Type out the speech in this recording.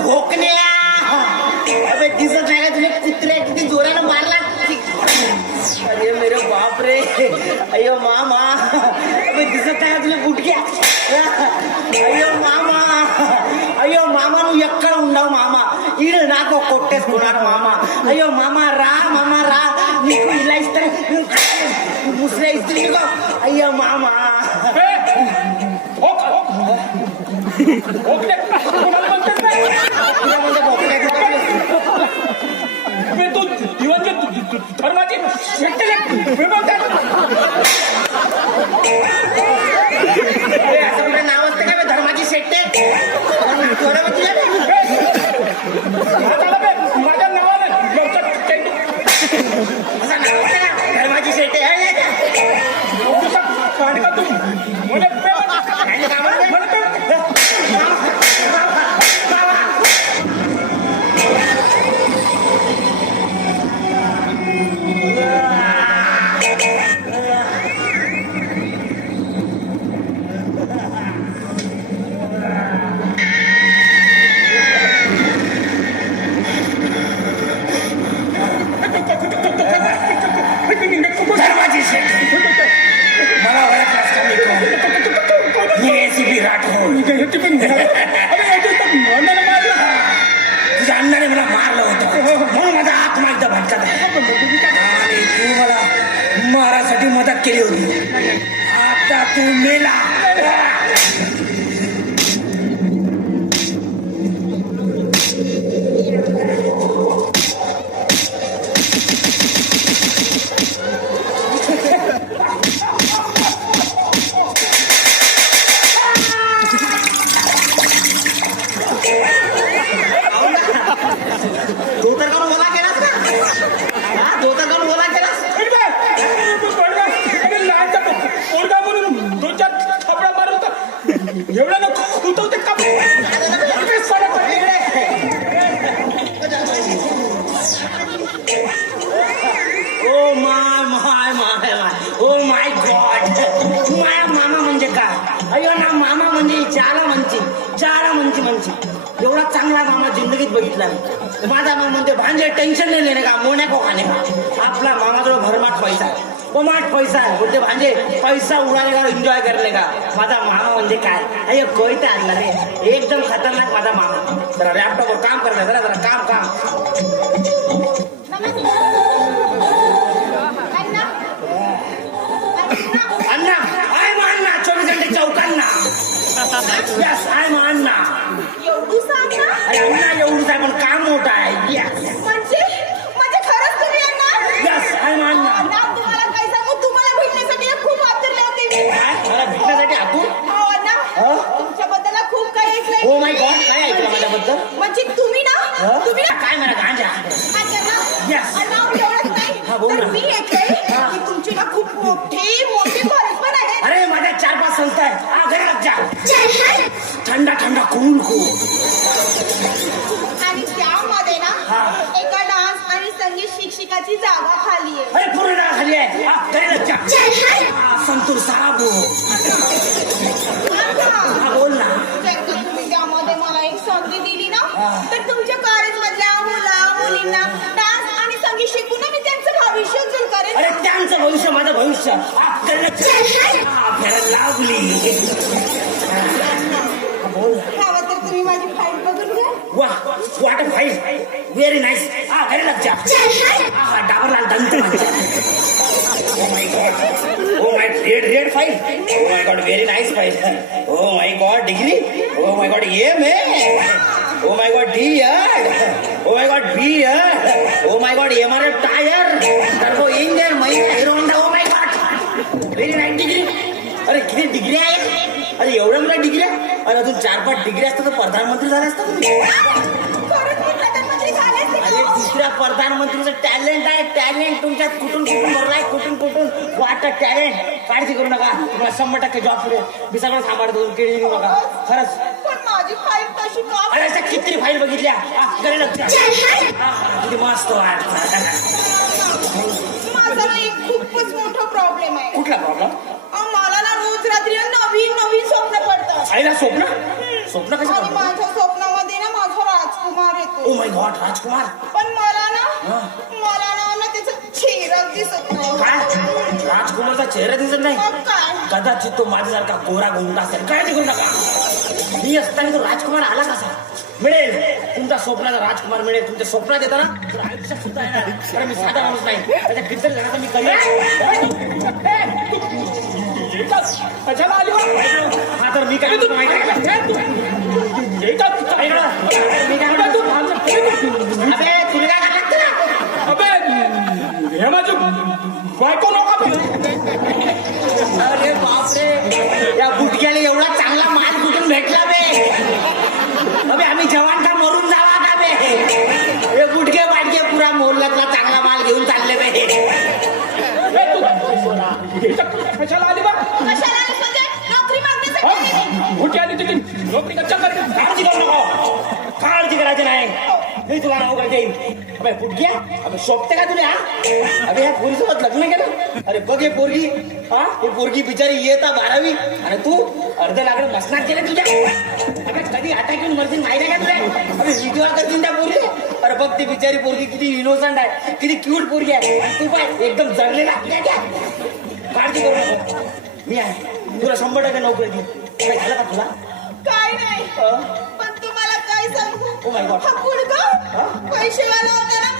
भोकण्या अबे दिसत नाही का तुझे कुत्र्या किती जोरानं मारला अरे मेरे बाप रे अयो मामा अबे दिसत नाही का तुला गुटक्या अयो मामा అయ్యో మామ నువ్వు ఎక్కడ ఉండవు మామ ఈడు నాకు కొట్టేసుకున్నాడు మామ అయ్యో మామ రా మామ రా నీకు ఇలా ఇస్తాను ముసలే ఇస్తే నీకు అయ్యో మామ तुला म्हणतो भोकण्या धर्माची मी एसीपी राठोड तुझ्या अण्णाने मला मारलं होतं. म्हणून माझा आत्मा एकदा भटकत आणि तू मला मारासाठी मदत केली होती. आता तू मेला. चांगला मामा जिंदगीत बघितला नाही. माझा मामा म्हणते भांजे टेन्शन नाही लेणे का? मोन्या को खाणे का? आपला मामाजवळ भरमाट पैसा आहे. कोमाट पैसा आहे. बोलते भांजे पैसा उडाले का? एन्जॉय करले का? माझा मामा म्हणजे काय? अरे कोयते आणला रे. एकदम खतरनाक माझा मामा. जरा लॅपटॉपवर काम करता जरा जरा काम काम. तुम्ही काय गांजा? Yes. हा, बोल ना. तुमची ना खूप मोठी मोठी कॉलेज पण आहे. अरे माझ्या चार पाच संस्था आहेत. हा घरात जा. थंडा थंडा कूल कूल आणि त्यामध्ये ना हा. एका डान्स आणि संगीत शिक्षिकाची जागा खाली आहे. अरे पूर्ण नाव खाली आहे. हा घरात जा. हा, संतूर साबू हा बोल ना. तुमचं भविष्य माझं भविष्य आपल्याला घरात जा. हा, लावली बोल ना तर तुम्ही माझी फाईट बघून घ्या वाह वाट फाईन व्हेरी नाईस हा घरी लक्षा हा डाबरलाल दंत oh my red red file oh my god very nice file oh my god degree oh my god M A oh my god D यार ओ माय गॉड बी यार ओ my god M R F tyre turbo engine Mahindra Hero Honda oh my god very night degree अरे किती degree आहे अरे एवढ्या मोठ्या degree अरे अजून चार पाच डिग्री असतात तर प्रधानमंत्री झाले असतात अरे? दुसऱ्या प्रधानमंत्रीचं टॅलेंट आहे टॅलेंट तुमच्यात कुठून कुठून भरलाय कुठून कुठून? वाटत टॅलेंट काळजी करू नका. तुम्हाला शंभर टक्के जॉब पुढे मी सगळं सांभाळतो केळी नका. खरंच. अरे अशा किती फाईल बघितल्या. घरी लक्ष हा, किती मस्त वाटत. माझा ना एक खूपच मोठा प्रॉब्लेम आहे. कुठला प्रॉब्लेम अहो, मला ना रोज रात्री ना नवीन नवीन स्वप्न पडतात. आईला स्वप्न? स्वप्न आणि कसं माझ्या स्वप्नामध्ये ना माझा राजकुमार ओ येतो माय गॉड राजकुमार. पण मला ना हा. मला ना ना त्याचा चेहरा दिसत नाही. राजकुमारचा चेहरा दिसत नाही? मग काय? कदाचित तो माझ्यासारखा गोरा गुंडा असेल काळजी करू नका मी असताना तो राजकुमार आला कसा मिळेल तुमचा स्वप्नाचा राजकुमार मिळेल तुमच्या स्वप्नात येताना तर आयुष्यात सुद्धा येणार कारण मी साधा माणूस नाही त्याच्या कीर्तन जणांचा मी करिअर हा तर मी काय माहिती मी काय कशाला आली बा? कशाला आलीस म्हणजे? नोकरी मागण्यासाठी आली. मी. मोठी आली तुझी? नोकरी कच्चा करते? काळजी करू नको. काळजी करायची नाही. मी तुला नाव देईन. अबे बुटक्या अबे शोभते का तुला? हा? अबे या पोरीसोबत लग्न केलं? अरे बघ हे पोरगी. हा? हे पोरगी बिचारी येता बारावी. आणि तू अर्ध लाकडं मसनात केलं तुझ्या. अबे कधी अटॅक येऊन मरतील माहिती आहे का तुला? अबे व्हिडिओ करतील त्या पोरी अरे बघ ती बिचारी पोरगी किती इनोसंट आहे. किती क्यूट पोरगी आहे. आणि तू पाय एकदम जडलेला आपल्या त्या. काळजी करू नको. मी आहे. तुला शंभर टक्के नोकरी देईन. काय झालं का तुला? काय नाही. पण तुम्हाला काय सांगू? Oh पैसे वाला होता ना